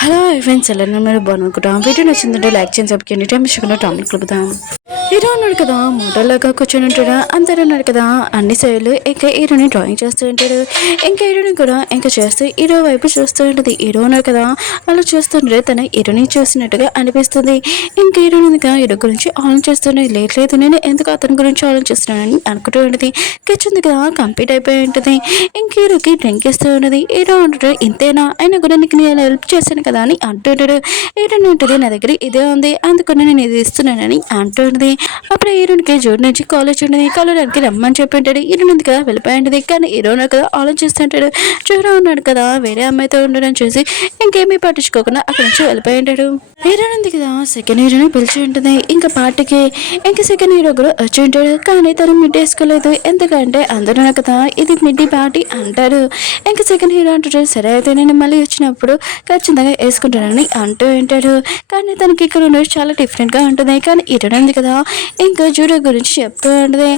Hello friends ఎలా మీరు బాగునుకుంటాం video నచ్చిందంటే లైక్ చేయండి సబ్స్క్రైబ్ చేయండి టైం టాపిక్ కలుపుతాం. హీరో ఉన్నాడు కదా మోటర్లాగా కూర్చొని ఉంటాడు. అందరూ ఉన్నాడు కదా అన్ని సైడ్లు ఇంకా హీరోని డ్రాయింగ్ చేస్తూ ఉంటాడు. ఇంకా హీరోని కూడా ఇంకా చేస్తూ హీరో వైపు చూస్తూ ఉంటుంది. హీరో ఉన్నాడు కదా అలా చూస్తుంటే తన హీరోని చూసినట్టుగా అనిపిస్తుంది. ఇంకా హీరోని హీరో గురించి ఆలోచిస్తుంది. లేదు నేను ఎందుకు అతని గురించి ఆలోచిస్తున్నానని అనుకుంటూ ఉంటుంది. కిచెన్ కదా కంప్లీట్ అయిపోయి ఉంటుంది. ఇంక హీరోకి డ్రింక్ ఇస్తూ ఉంటుంది. హీరో అంటాడు ఇంతేనా అయినా కూడా నీకు నేను హెల్ప్ చేశాను కదా అని అంటుంటాడు. హీరోని ఉంటుంది నా దగ్గర ఇదే ఉంది అందుకని నేను ఇది ఇస్తున్నానని అంటుంది. అప్పుడు హీరోనికి జోడి నుంచి కాలేజ్ ఉంటుంది. కలవడానికి రమ్మని చెప్పి ఉంటాడు. హీరోని ఉంది కదా వెళ్ళిపోయి ఉంటుంది. కానీ హీరో ఉన్నాడు కదా ఆలోచిస్తుంటాడు. చూడరా ఉన్నాడు కదా వేరే అమ్మాయితో ఉండడం చూసి ఇంకేమీ పట్టించుకోకుండా అక్కడి నుంచి వెళ్ళిపోయి ఉంటాడు. హీరోని ఉంది కదా సెకండ్ హీరోని పిలిచి ఉంటుంది. ఇంకా పార్టీకి ఇంకా సెకండ్ హీరో కూడా వచ్చి ఉంటాడు. కానీ తను మిడ్ వేసుకోలేదు. ఎందుకంటే అందరూ కదా ఇది మిడ్డీ పార్టీ అంటారు. ఇంకా సెకండ్ హీరో అంటాడు సరే అయితే నేను మళ్ళీ వచ్చినప్పుడు ఖచ్చితంగా వేసుకుంటానని అంటూ ఉంటాడు. కానీ తనకి ఇక్కడ ఉండేది చాలా డిఫరెంట్గా ఉంటుంది. కానీ హీరో ఉంది కదా ఇంకా జూడో గురించి చెప్తూ ఉంటుంది.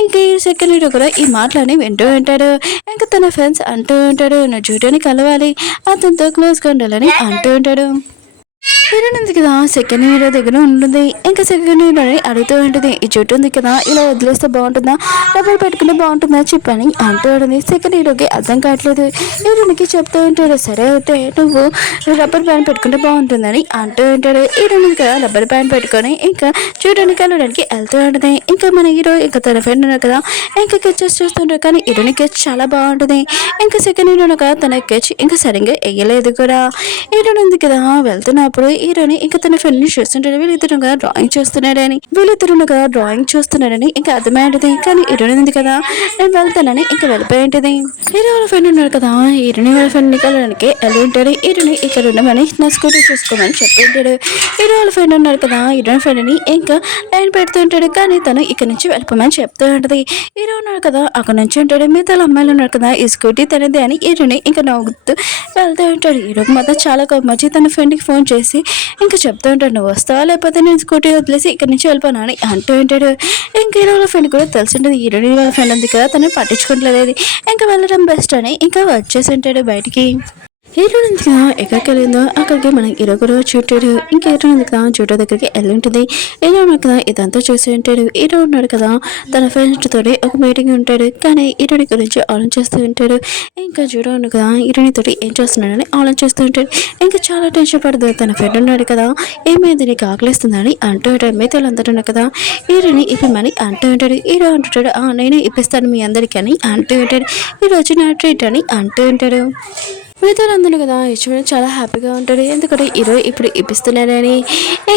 ఇంకా ఈ సెకండ్ హీరో కూడా ఈ మాటలని వింటూ ఉంటాడు. ఇంకా తన ఫ్రెండ్స్ అంటూ ఉంటాడు నువ్వు జూడోని కలవాలి అతనితో క్లోజ్గా ఉండాలని అంటూ ఉంటాడు. హీరోయిన్ ఉంది కదా సెకండ్ హీరో దగ్గర ఉంటుంది. ఇంకా సెకండ్ హీరోని అడుగుతూ ఉంటుంది ఈ జుట్టు ఉంది కదా ఇలా వదిలేస్తే బాగుంటుందా డబ్బులు పెట్టుకుంటే బాగుంటుందా చెప్పని అంటూ ఉంటుంది. సెకండ్ హీరోకి అర్థం కావట్లేదు. హీరోనికి చెప్తూ ఉంటాడు సరే అయితే నువ్వు రబ్బర్ బ్యాండ్ పెట్టుకుంటే బాగుంటుందని అంటూ ఉంటాడు. హీరోయిన్ కదా రబ్బర్ బ్యాండ్ పెట్టుకొని ఇంకా చూడడానికి వెళ్ళడానికి వెళ్తూ ఉంటుంది. ఇంకా మన హీరో ఇంకా తన ఫ్రెండ్ ఉన్నారు కదా ఇంకా కెచెస్ చూస్తుంటారు. కానీ హీరోని కెచ్ చాలా బాగుంటుంది. ఇంకా సెకండ్ హీరోని కదా తన కెచ్ ఇంకా సరిగ్గా వేయలేదు కూడా. హీరోయిన్ ఉంది కదా వెళ్తున్నప్పుడు హీరోని ఇంకా తన ఫ్రెండ్ ని చూస్తుంటాడు. వీళ్ళిద్దరు కదా డ్రాయింగ్ చూస్తున్నాడని ఇంకా అర్థమైంటది. కానీ హీరోయిన్ ఉంది కదా నేను వెళ్తానని ఇంకా వెళ్ళిపోయి ఉంటుంది. హీరో వాళ్ళ ఫ్రెండ్ ఉన్నాడు కదా హీరోని వాళ్ళ ఫ్రెండ్ ని కలవడానికి వెళ్ళి ఉంటాడు. హీరోని ఇక్కడ ఉండమని నా స్కూటీ చూసుకోమని చెప్పి ఉంటాడు. హీరో వాళ్ళ ఫ్రెండ్ ఉన్నాడు కదా హీరోయిన్ ఫ్రెండ్ ని ఇంకా లైన్ పెడుతూ ఉంటాడు. కానీ తను ఇక్కడ నుంచి వెళ్ళిపోమని చెప్తూ ఉంటది. హీరో ఉన్నాడు కదా అక్కడ నుంచి ఉంటాడు. మిగతా అమ్మాయిలు ఉన్నారు కదా ఈ స్కూటీ తనదే అని హీరోని ఇంకా నవ్వుతూ వెళ్తూ ఉంటాడు. హీరోకి మాత్రం చాలా కోపం వచ్చి తన ఫ్రెండ్ కి ఫోన్ చేసి ఇంకా చెప్తూ ఉంటాడు నువ్వు వస్తావా లేకపోతే నేను స్కూటీ వదిలేసి ఇక్కడ నుంచి వెళ్ళిపోనా అని అంటూ ఉంటాడు. ఇంకా హీరో వాళ్ళ ఫ్రెండ్ కూడా తెలిసి ఉంటుంది. హీరోని వాళ్ళ ఫ్రెండ్ ఉంది కదా తను పట్టించుకోవట్లేదు. ఇంకా వెళ్ళడం బెస్ట్ అని ఇంకా వచ్చేసి ఉంటాడు బయటికి. హీరో ఎందుకు ఎక్కడికి వెళ్ళిందో అక్కడికి మనం హీరో కూడా చూటాడు. ఇంకా హీరో ఎందుకు జూటో దగ్గరికి వెళ్ళి ఉంటుంది. హీరో ఉన్నాడు కదా ఇదంతా చూసి ఉంటాడు. హీరో ఉన్నాడు కదా తన ఫ్రెండ్స్ తోటి ఒక మీటింగ్ ఉంటాడు. కానీ హీరోని గురించి ఆలోచిస్తూ ఉంటాడు. ఇంకా జూడో ఉన్నాడు కదా హీరోని తోటి ఏం చేస్తున్నాడని ఆలోచిస్తూ ఉంటాడు. ఇంకా చాలా టెన్షన్ పడదు. తన ఫ్రెండ్ ఉన్నాడు కదా ఏమైంది నీకు ఆకలిస్తుందని అంటూ ఉంటాడు. మిగతా అందరూ ఉన్నారు కదా హీరోని ఇప్పమని అంటూ ఉంటాడు. హీరో అంటుంటాడు నేనే ఇప్పిస్తాను మీ అందరికీ అని అంటూ ఉంటాడు. ఈరోజు నా ట్రీట్ అని అంటూ ఉంటాడు. మిగతాలందరూ కదా యశ్వని చాలా హ్యాపీగా ఉంటాడు. ఎందుకంటే హీరో ఇప్పుడు ఇప్పిస్తున్నాడని.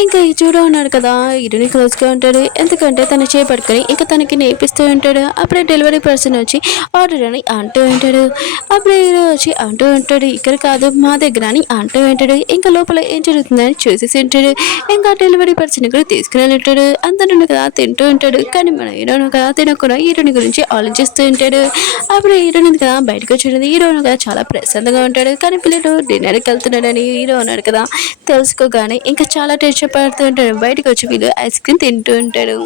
ఇంకా చూడో ఉన్నాడు కదా హీరోని క్లోజ్గా ఉంటాడు. ఎందుకంటే తను చేపట్టుకొని ఇంకా తనకి నేర్పిస్తూ ఉంటాడు. అప్పుడే డెలివరీ పర్సన్ వచ్చి ఆర్డర్ అని అంటూ ఉంటాడు. అప్పుడు హీరో వచ్చి అంటూ ఉంటాడు ఇక్కడ కాదు మా దగ్గర అని అంటూ ఉంటాడు. ఇంకా లోపల ఏం జరుగుతుందని చూసేసి ఉంటాడు. ఇంకా డెలివరీ పర్సన్ కూడా తీసుకుని ఉంటాడు. అందరూ కదా తింటూ ఉంటాడు. కానీ మన హీరోను కదా తినకుండా హీరోని గురించి ఆలోచిస్తూ ఉంటాడు. అప్పుడు హీరోని కదా బయటకు వచ్చేది. హీరోను కదా చాలా ప్రశాంతంగా ఉంటాడు. కానీ పిల్లలు డిన్నర్కి వెళ్తున్నాడని హీరో ఉన్నాడు కదా తెలుసుకోగానే ఇంకా చాలా టెన్షన్ పడుతూ ఉంటాడు. బయటకు వచ్చి వీళ్ళు ఐస్ క్రీమ్ తింటూ ఉంటాడు.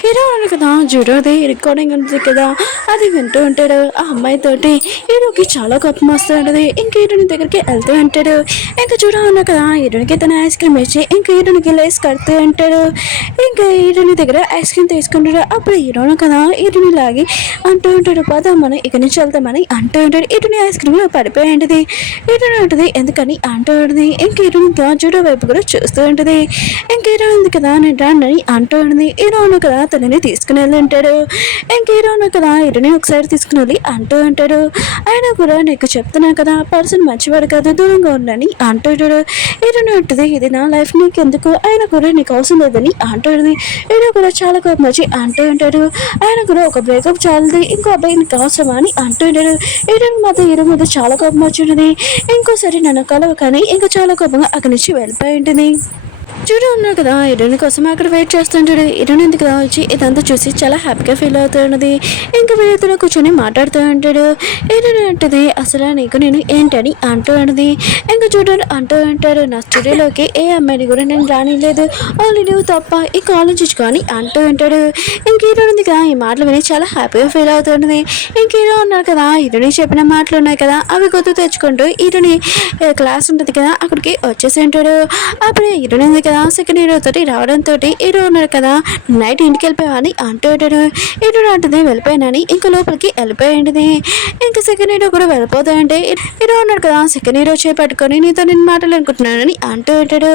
హీరో ఉన్నాడు కదా జూడోది రికార్డింగ్ ఉంటుంది కదా అది వింటూ ఉంటాడు. ఆ అమ్మాయితోటి హీరోకి చాలా కోపం వస్తూ ఉంటుంది. ఇంకా హీరోని దగ్గరికి వెళ్తూ ఉంటాడు. ఇంకా జూడో ఉన్నాడు కదా హీరోనికి తన ఐస్ క్రీమ్ ఇచ్చి ఇంకా హీరోనికి లేస్ కడుతూ ఉంటాడు. ఇంకా హీరోని దగ్గర ఐస్ క్రీమ్ తీసుకుంటాడు. అప్పుడు హీరోను కదా హీరోని లాగి అంటూ ఉంటాడు పదమ్మని ఇక్కడి నుంచి వెళ్తామని అంటూ ఉంటాడు. హీరోని ఐస్ క్రీమ్ పడిపోయి ఉంటుంది. హీరోని ఉంటుంది ఎందుకని అంటూ ఉంటుంది. ఇంక హీరోని జూడో వైపు కూడా చూస్తూ ఉంటుంది. ఇంక హీరో ఉంది కదా నేను రాని అంటూ ఉంటుంది. హీరోను కదా తనని తీసుకుని వెళ్ళి ఉంటాడు. ఇంక హీరోను కదా హీరోని ఒకసారి తీసుకుని వెళ్ళి అంటూ ఉంటాడు. ఆయన కూడా నీకు చెప్తున్నా కదా పర్సన్ మంచివాడు కాదు దూరంగా ఉండని అంటూ ఉంటాడు. హీరోని ఉంటుంది ఇది నా లైఫ్ నీకు ఎందుకు ఆయన కూడా నీకు అవసరం లేదని అంటుంది. హీరో కూడా చాలా కోపం వచ్చి అంటూ ఉంటాడు. ఆయన కూడా ఒక బ్రేకప్ చాలదు ఇంకో అబ్బాయి నీకు అవసరమా అని అంటూ ఉంటాడు. హీరో మీద చాలా కోపం వచ్చి ఉంటుంది. ఇంకోసారి నన్ను కలవ కానీ ఇంకా చాలా కోపంగా అక్కడి నుంచి వెళ్ళిపోయి ఉంటుంది. చూడు ఉన్నారు కదా హీరోయిన్ కోసం అక్కడ వెయిట్ చేస్తుంటాడు. హీరోయిన్ ఎందుకు కదా వచ్చి ఇదంతా చూసి చాలా హ్యాపీగా ఫీల్ అవుతున్నది. ఇంకా వీళ్ళతో కూర్చొని మాట్లాడుతూ ఉంటాడు. హీరోయిన్ అంటది అసలు నీకు నేను ఏంటని అంటూ ఉన్నది. ఇంకా చూడండి అంటూ ఉంటారు నా స్టూడియోలోకి ఏ అమ్మాయిని కూడా నేను రానిలేదు, ఓన్లీ నువ్వు తప్ప ఈ ఆలోచించుకొని అంటూ ఉంటాడు. ఇంక హీరోయిన్ ఉంది కదా ఈ మాటలు విని చాలా హ్యాపీగా ఫీల్ అవుతున్నది. ఇంక హీరో ఉన్నారు కదా హీరోయిన్ చెప్పిన మాటలు ఉన్నాయి కదా అవి గుర్తు తెచ్చుకుంటూ హీరోని క్లాస్ ఉంటుంది కదా అక్కడికి వచ్చేసి ఉంటాడు. అప్పుడు హీరోయిన్ ఉంది కదా సెకండ్ హీరో తోటి రావడంతో హీరో ఉన్నారు కదా నైట్ ఇంటికి వెళ్ళిపోయావని అంటూ ఉంటాడు. హీరో అంటుంది వెళ్ళిపోయానని ఇంకా లోపలికి వెళ్ళిపోయింది. ఇంకా సెకండ్ హీరో కూడా వెళ్ళిపోతాయంటే హీరో ఉన్నారు కదా సెకండ్ హీరో చేపట్టుకొని నీతో నేను మాట్లాడాలనుకుంటున్నానని అంటూ ఉంటాడు.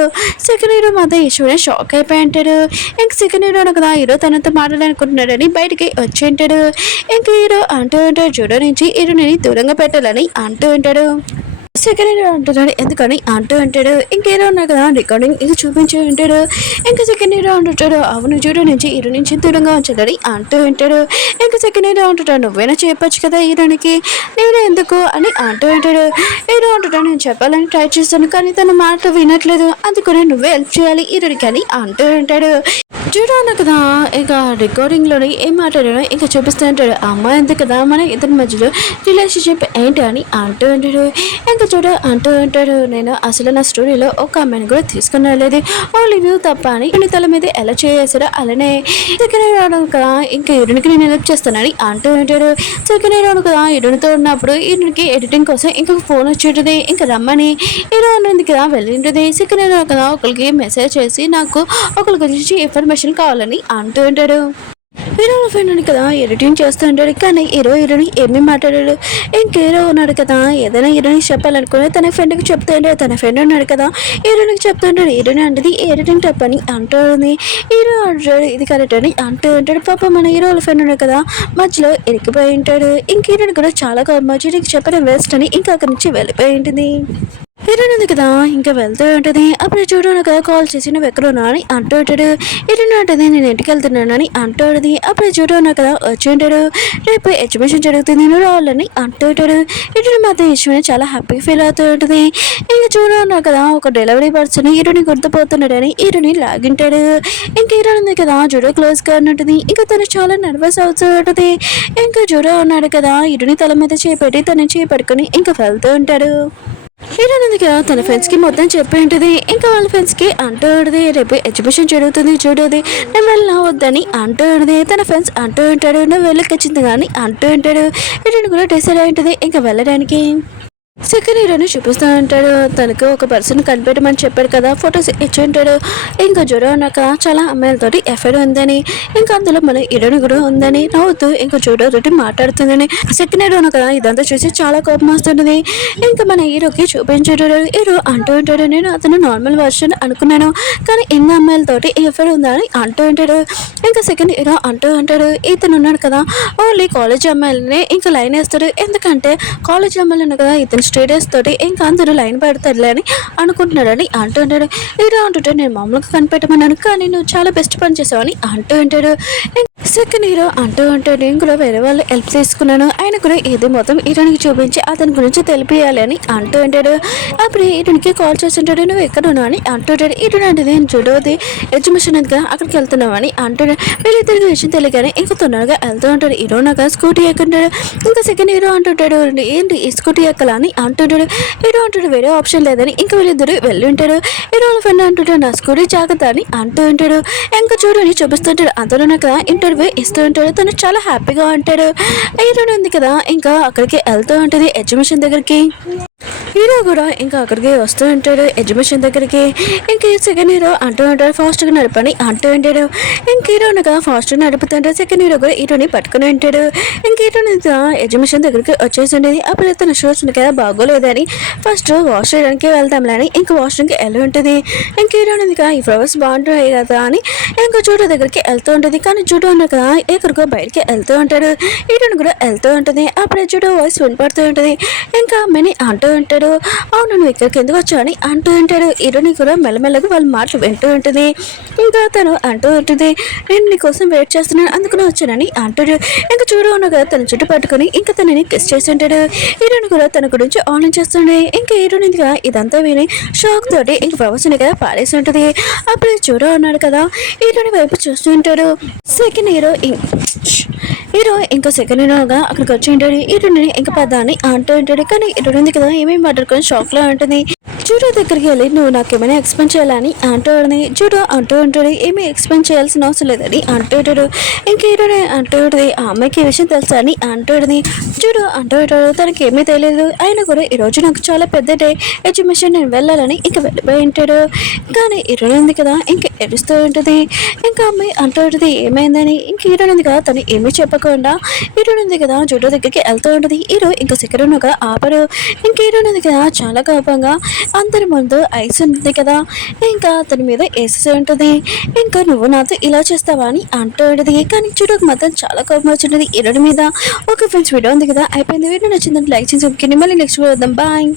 సెకండ్ హీరో మాత్రం ఈశ్వరుని షాక్ అయిపోయి ఉంటాడు. ఇంక సెకండ్ హీరో కదా హీరో తనతో మాట్లాడాలనుకుంటున్నాడని బయటికి వచ్చి ఉంటాడు. ఇంక హీరో అంటూ ఉంటాడు జూడో నుంచి హీరోని దూరంగా పెట్టాలని అంటూ ఉంటాడు. సెకండ్ హీరో అంటున్నాడు ఎందుకని అంటూ అంటాడు. ఇంకేదో ఉన్నారు కదా రికార్డింగ్ ఇది చూపించి ఉంటాడు. ఇంకా సెకండ్ హీరో అంటుంటాడు అవును జూడో నుంచి హీరో నుంచి దూరంగా ఉంచాలని అంటూ ఉంటాడు. ఇంకా సెకండ్ హీరో అంటుంటాడు నువ్వైనా చెప్పొచ్చు కదా హీరోనికి నేను ఎందుకు అని అంటూ ఉంటాడు. హీరో అంటుంటాడు నేను చెప్పాలని ట్రై చేస్తాను కానీ తన మాట వినట్లేదు అందుకని నువ్వే హెల్ప్ చేయాలి హీరోనికి అని అంటూ ఉంటాడు. జూడో అన్న కదా ఇంకా రికార్డింగ్లోని ఏం మాట్లాడాడో ఇంకా చూపిస్తూ ఉంటాడు. అమ్మాయి అంతే కదా మన ఇద్దరి మధ్యలో రిలేషన్షిప్ ఏంటి అని అంటూ ఉంటాడు. ఇంకా చూడ అంటూ ఉంటాడు నేను అసలు నా స్టోరీలో ఒక అమ్మాయిని కూడా తీసుకుని రాలేదు ఓన్లీ నువ్వు తప్ప అని కొన్ని తల మీద ఎలా చేసాడో అలానే సెకండ్ రావడం కదా ఇంకా హీరోనికి నేను హెల్ప్ చేస్తానని అంటూ ఉంటాడు. సెకండ్ రావడం కదా హీరోనితో ఉన్నప్పుడు హీరోనికి ఎడిటింగ్ కోసం ఇంకా ఫోన్ వచ్చేటది ఇంకా రమ్మని హీరో అన్నది కదా వెళ్ళింటుంది. సెకండ్ రావడం కదా ఒకరికి మెసేజ్ చేసి నాకు ఒకరి గురించి ఇన్ఫర్మేషన్ కావాలని అంటూ ఉంటాడు. హీరో ఫ్రెండ్ కదా ఎడిటింగ్ చేస్తూ ఉంటాడు కానీ హీరోని ఏమీ మాట్లాడాడు. ఇంకేరో ఉన్నాడు కదా ఏదైనా హీరోని చెప్పాలనుకుని తన ఫ్రెండ్కి చెప్తూ ఉంటాడు. తన ఫ్రెండ్ ఉన్నాడు కదా హీరోనికి చెప్తూ ఉంటాడు. హీరోని అంటే ఎడిటింగ్ టప్ అని అంటుంది. హీరో అంటాడు ఇది కరెక్ట్ అని అంటూ ఉంటాడు. పాప మన హీరో ఫ్రెండ్ ఉన్నాడు కదా మధ్యలో ఇరికిపోయి ఉంటాడు. ఇంక హీరోని కూడా చాలా కోపం నీకు చెప్పడం వేస్ట్ అని ఇంకా అక్కడి నుంచి వెళ్ళిపోయి ఉంటుంది. హీరోయిన్ ఉంది కదా ఇంకా వెళ్తూ ఉంటుంది. అప్పుడు చూడను కదా కాల్ చేసి నువ్వు ఎక్కడ ఉన్నావు అని అంటూ ఉంటాడు. హీరోయిన్ ఉంటుంది నేను ఇంటికి వెళ్తున్నాను అని అంటూ ఉంటుంది. అప్పుడు చూడను కదా వచ్చి ఉంటాడు. రేపు ఎగ్జిబిషన్ జరుగుతుంది నేను రావాలని అంటూ ఉంటాడు. హీరోయిన్ మాత్రం ఇష్టమైన చాలా హ్యాపీగా ఫీల్ అవుతూ ఉంటుంది. ఇంకా చూడను కదా ఒక డెలివరీ పర్సన్ హీరోని గుర్తుపోతున్నాడని హీరోని లాగింటాడు. ఇంకా హీరోయిన్ ఉంది కదా జూడో క్లోజ్గా ఉంటుంది. ఇంకా తను చాలా నర్వస్ అవుతూ ఉంటుంది. ఇంకా జూడో ఉన్నాడు కదా హీరోని తల మీద చేపెట్టి తను చేపట్టుకొని ఇంకా వెళ్తూ ఉంటాడు. హీరోయిన్ ఉంది కదా తన ఫ్రెండ్స్కి మొత్తం చెప్పి ఉంటుంది. ఇంకా వాళ్ళ ఫ్రెండ్స్కి అంటూ ఉంటుంది రేపు ఎగ్జిబిషన్ జరుగుతుంది చూడది నేను వెళ్ళినా వద్దని అంటూ ఉంటుంది. తన ఫ్రెండ్స్ అంటూ ఉంటాడు నువ్వు వెళ్ళకొచ్చింది కానీ అంటూ ఉంటాడు. హీరోయిన్ కూడా డిసైడ్ అయి ఉంటుంది ఇంకా వెళ్ళడానికి. సెకండ్ హీరోని చూపిస్తూ ఉంటాడు. తనకు ఒక పర్సన్ కనిపెట్టమని చెప్పాడు కదా ఫొటోస్ ఇచ్చి ఉంటాడు. ఇంకా జూడో అన్నాక చాలా అమ్మాయిలతోటి ఎఫ్ఐఆర్ ఉందని ఇంకా అందులో మన హీరోని కూడా ఉందని నవ్వుతూ ఇంకా జూడో తోటి మాట్లాడుతుందని సెకండ్ హీరో కదా ఇదంతా చూసి చాలా కోపం వస్తుంటుంది. ఇంకా మన హీరోకి చూపించాడు. హీరో అంటూ ఉంటాడు నేను అతను నార్మల్ వర్షన్ అనుకున్నాను కానీ ఎన్ని అమ్మాయిలతోటి ఎఫ్ఐఆర్ ఉందని అంటూ ఉంటాడు. ఇంకా సెకండ్ హీరో అంటూ ఉంటాడు ఇతను ఉన్నాడు కదా ఓన్లీ కాలేజ్ అమ్మాయిలనే ఇంకా లైన్ వేస్తాడు ఎందుకంటే కాలేజ్ అమ్మాయిలు ఉన్నా కదా ఇతను స్టేటస్ తోటి ఇంకా అందరూ లైన్ పెడతారులే అని అనుకుంటున్నాడని అంటూ ఉంటాడు. హీరో అంటుంటే నేను మామూలుగా కనిపెట్టమన్నాను కానీ నువ్వు చాలా బెస్ట్ పని చేసావని అంటూ ఉంటాడు. సెకండ్ హీరో అంటూ ఉంటాడు నేను కూడా వేరే వాళ్ళు హెల్ప్ తీసుకున్నాను ఆయన కూడా ఇది మొత్తం హీరోనికి చూపించి అతని గురించి తెలిపియాలి అని అంటూ ఉంటాడు. అప్పుడు హీరోనికి కాల్ చేస్తుంటాడు నువ్వు ఎక్కడ ఉన్నావు అని అంటుంటాడు. హీరో అంటే నేను చూడవద్ది ఎగ్జిబిషన్ అదిగా అక్కడికి వెళ్తున్నావు అని అంటాడు. వీళ్ళిద్దరికి విషయం తెలియగానే ఇంకా తొందరగా వెళ్తూ ఉంటాడు. హీరో నాకు స్కూటీ ఎక్కుంటాడు. ఇంకా సెకండ్ హీరో అంటుంటాడు ఏంటి ఈ స్కూటీ ఎక్కలా అని అంటుంటాడు. హీరో అంటాడు వేరే ఆప్షన్ లేదని ఇంకా వీళ్ళిద్దరు వెళ్ళి ఉంటాడు. హీరో ఫ్రెండ్ అంటుంటాడు నా స్కూటీ జాగ్రత్త అని అంటూ ఉంటాడు. ఇంకా చూడని చూపిస్తుంటాడు అందులో కదా ఇంటర్వ్యూ ఇస్తూ ఉంటాడు. తను చాలా హ్యాపీగా ఉంటాడు. హీరో ఉంది కదా ఇంకా అక్కడికి వెళ్తూ ఉంటుంది ఎగ్జిబిషన్ దగ్గరికి. హీరో కూడా ఇంకా అక్కడికి వస్తూ ఉంటాడు ఎగ్జిబిషన్ దగ్గరికి. ఇంక సెకండ్ హీరో అంటూ ఉంటాడు ఫాస్ట్గా నడపని అంటూ ఉంటాడు. ఇంక హీరోనగా ఫాస్ట్గా నడుపుతుంటాడు. సెకండ్ హీరో కూడా హీరోని పట్టుకుని ఉంటాడు. ఇంక హీరోని ఎగ్జిబిషన్ దగ్గరికి వచ్చేసి ఉండేది. అప్పుడు తన షూస్ కదా బాగోలేదని ఫస్ట్ వాష్ చేయడానికి వెళ్తాంలేని ఇంకా వాష్రూమ్కి వెళ్ళి ఉంటుంది. ఇంక హీరోని ఈ ఫ్లవర్స్ బాగుంటాయి కదా అని ఇంకా జూడో దగ్గరికి వెళ్తూ ఉంటుంది. కానీ జూడో అన్న కదా ఎక్కడికో బయటికి వెళ్తూ ఉంటాడు. హీరోని కూడా వెళ్తూ ఉంటుంది. అప్పుడే జూడో వాయిస్ వినపడుతూ ఉంటుంది. ఇంకా మినీ అంటూ ఉంటాడు. అవును నువ్వు ఇక్కడికి ఎందుకు వచ్చావు అని అంటూ ఉంటాడు. హీరోని కూడా మెల్లమెల్లగా వాళ్ళ మాటలు వింటూ ఉంటుంది. ఇంకా తను అంటూ ఉంటుంది, నేను నీకోసం వెయిట్ చేస్తున్నాను అందుకని వచ్చానని అంటాడు. ఇంకా చూడగా తన చుట్టూ పట్టుకుని ఇంకా తనని కిస్ చేసి ఉంటాడు. హీరోని కూడా తన గురించి ఆన్లైన్ చేస్తుండే. ఇంకా హీరోనిగా ఇదంతా విని షాక్ తోటి ఇంక ప్రవచనగా పారేసి ఉంటుంది. అప్పుడు ఉన్నాడు కదా, హీరోని వైపు చూస్తూ ఉంటాడు. సెకండ్ హీరో ఇంకా సెకండ్ హీరోగా అక్కడికి వచ్చి ఉంటాడు. హీరోని ఇంకా పెద్దాన్ని అంటూ ఉంటాడు. కానీ హీరోని ఉంది కదా ఏమేమి మాట్లాడుకొని షాక్ లో ఉంటుంది. జూడో దగ్గరికి వెళ్ళి నువ్వు నాకు ఏమైనా ఎక్స్ప్లెయిన్ చేయాలని అంటూ జూడో అంటూ ఉంటాడు. ఏమీ ఎక్స్ప్లెయిన్ చేయాల్సిన అవసరం లేదని అంటూ ఉంటాడు. ఇంక హీరోని అంటూ ఉంటుంది, ఆ అమ్మాయికి ఈ విషయం తెలుసా అని అంటూ ఉంటుంది. జూడో అంటూ ఉంటాడు, తనకి ఏమీ తెలియదు. అయినా కూడా ఈరోజు నాకు చాలా పెద్ద డే, ఎడ్యుకేషన్ నేను వెళ్ళాలని ఇంకా వెళ్ళిపోయి ఉంటాడు. కానీ హీరోని ఉంది కదా ఇంకా ఏడుస్తూ ఉంటుంది. ఇంకా అమ్మాయి అంటూ ఉంటుంది ఏమైందని. ఇంక హీరోని ఉంది కదా తను ఏమీ చెప్పకుండా హీరోని ఉంది కదా జూడో దగ్గరికి వెళ్తూ ఉంటుంది. హీరో ఇంకా సెకండ్గా ఆపడు. ఇంక హీరోని ఉంది కదా చాలా కోపంగా అందరి ముందు ఐస్ ఉంటుంది కదా ఇంకా అతని మీద వేసేసి ఉంటుంది. ఇంకా నువ్వు నాతో ఇలా చేస్తావా అని అంటూ ఉంటుంది. కానీ చూడకు మాత్రం చాలా కోపం వచ్చింటుంది హీరోని మీద. ఓకే ఫ్రెండ్స్, వీడియో ఉంది కదా అయిపోయింది. వీడియో నచ్చిందంటే లైక్ చేసి మళ్ళీ నెక్స్ట్ వద్దాం. బాయ్.